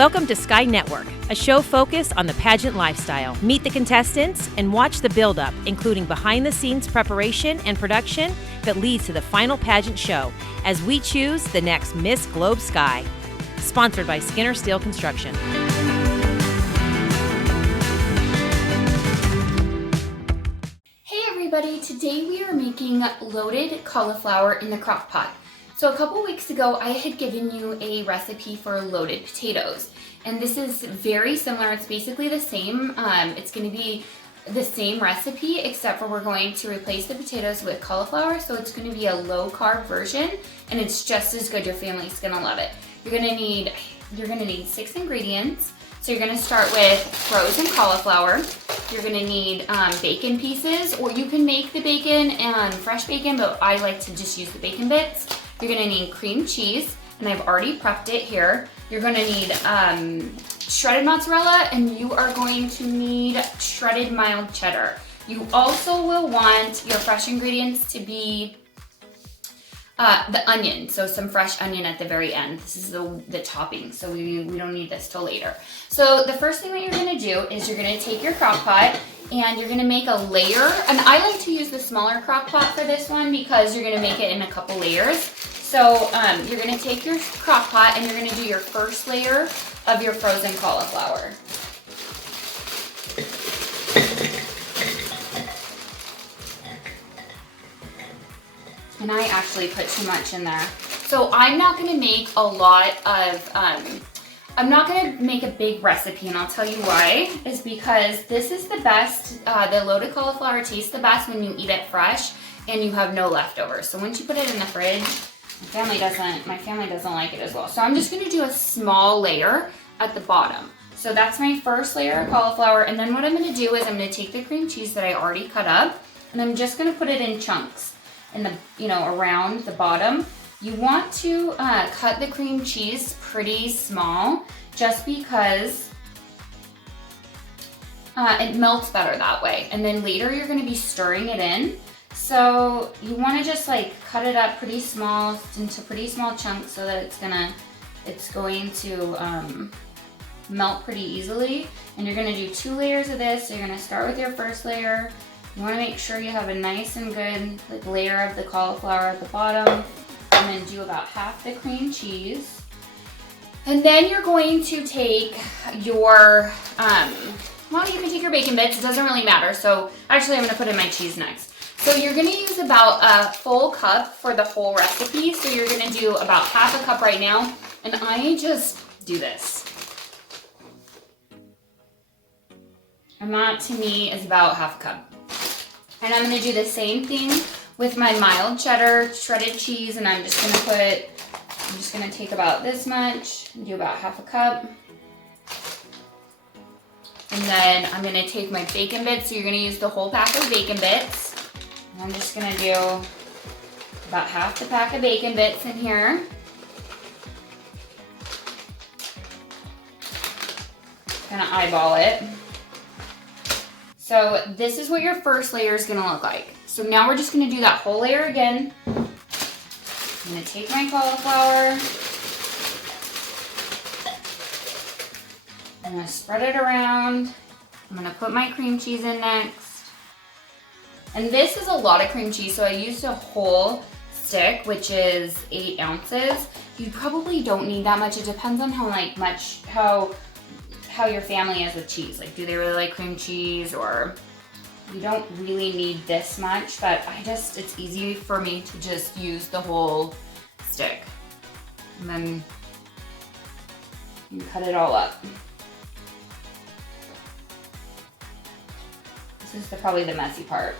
Welcome to Sky Network, a show focused on the pageant lifestyle. Meet the contestants and watch the build-up, including behind-the-scenes preparation and production that leads to the final pageant show as we choose the next Miss Globe Sky. Sponsored by Skinner Steel Construction. Hey everybody, today we are making loaded cauliflower in the crock pot. So a couple weeks ago, I had given you a recipe for loaded potatoes, and this is very similar. It's basically the same. It's going to be the same recipe, except for we're going to replace the potatoes with cauliflower, so it's going to be a low-carb version, and it's just as good. Your family's going to love it. You're going to need 6 ingredients. So you're going to start with frozen cauliflower. You're going to need bacon pieces, or you can make the bacon and fresh bacon, but I like to just use the bacon bits. You're going to need cream cheese, and I've already prepped it here. You're going to need shredded mozzarella, and you are going to need shredded mild cheddar. You also will want your fresh ingredients to be the onion, so some fresh onion at the very end. This is the topping, so we don't need this till later. So the first thing that you're going to do is you're going to take your crock pot and you're going to make a layer. And I like to use the smaller crock pot for this one because you're going to make it in a couple layers. So you're going to take your crock pot and you're going to do your first layer of your frozen cauliflower. And I actually put too much in there. So I'm not gonna make a lot of, I'm not gonna make a big recipe, and I'll tell you why, is because this is the best, the loaded cauliflower tastes the best when you eat it fresh and you have no leftovers. So once you put it in the fridge, my family doesn't like it as well. So I'm just gonna do a small layer at the bottom. So that's my first layer of cauliflower, and then what I'm gonna do is I'm gonna take the cream cheese that I already cut up, and I'm just gonna put it in chunks. In the, around the bottom. You want to cut the cream cheese pretty small, just because it melts better that way. And then later you're going to be stirring it in. So you want to just cut it up pretty small into pretty small chunks so that it's going to melt pretty easily. And you're going to do 2 layers of this. So you're going to start with your first layer. You want to make sure you have a nice and good layer of the cauliflower at the bottom, and then do about half the cream cheese. And then you're going to take your, you can take your bacon bits, it doesn't really matter. So actually I'm going to put in my cheese next. So you're going to use about a full cup for the whole recipe. So you're going to do about half a cup right now, and I just do this. And that to me is about half a cup. And I'm going to do the same thing with my mild cheddar shredded cheese, and I'm just going to take about this much and do about half a cup. And then I'm going to take my bacon bits, so you're going to use the whole pack of bacon bits. And I'm just going to do about half the pack of bacon bits in here. Kind of eyeball it. So this is what your first layer is gonna look like. So now we're just gonna do that whole layer again. I'm gonna take my cauliflower. I'm gonna spread it around. I'm gonna put my cream cheese in next. And this is a lot of cream cheese, so I used a whole stick, which is 8 ounces. You probably don't need that much. It depends on how your family is with cheese. Do they really like cream cheese, or you don't really need this much, but it's easy for me to just use the whole stick. And then you cut it all up. This is probably the messy part.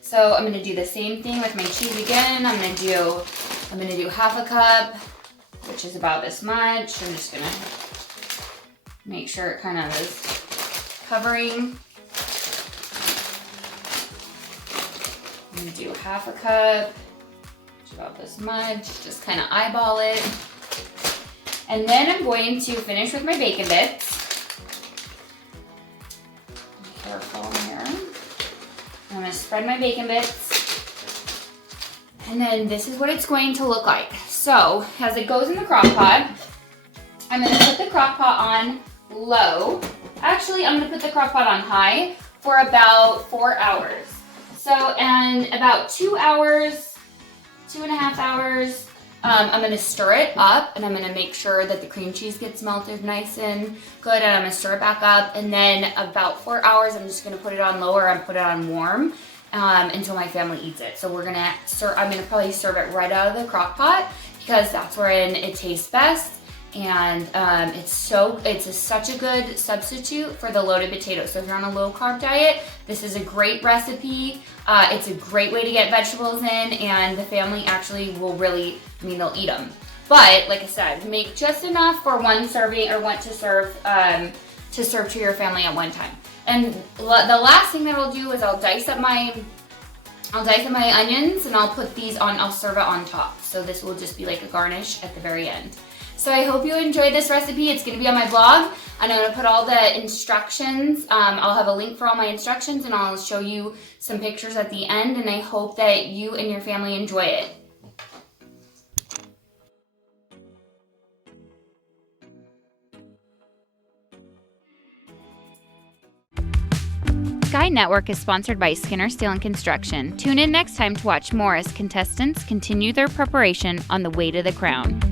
So I'm gonna do the same thing with my cheese again. I'm gonna do half a cup, which is about this much. I'm just gonna make sure it kind of is covering. I'm gonna do half a cup, which is about this much, just kind of eyeball it. And then I'm going to finish with my bacon bits. Be careful here. I'm gonna spread my bacon bits. And then this is what it's going to look like. So as it goes in the crock pot, I'm going to put the crock pot on low. Actually, I'm going to put the crock pot on high for about 4 hours. So, and about 2 hours, 2.5 hours, I'm going to stir it up, and I'm going to make sure that the cream cheese gets melted nice and good, and I'm going to stir it back up, and then about 4 hours, I'm just going to put it on lower and put it on warm until my family eats it. So I'm going to probably serve it right out of the crock pot because that's where it tastes best. And it's such a good substitute for the loaded potatoes. So if you're on a low carb diet, this is a great recipe. It's a great way to get vegetables in, and the family actually will really, they'll eat them. But like I said, make just enough for one serving or to serve to your family at one time. And the last thing that I'll do is I'll dice up my onions, and I'll put these on. I'll serve it on top. So this will just be like a garnish at the very end. So I hope you enjoyed this recipe. It's going to be on my blog, and I'm going to put all the instructions. I'll have a link for all my instructions, and I'll show you some pictures at the end, and I hope that you and your family enjoy it. Sky Network is sponsored by Skinner Steel and Construction. Tune in next time to watch more as contestants continue their preparation on the way to the crown.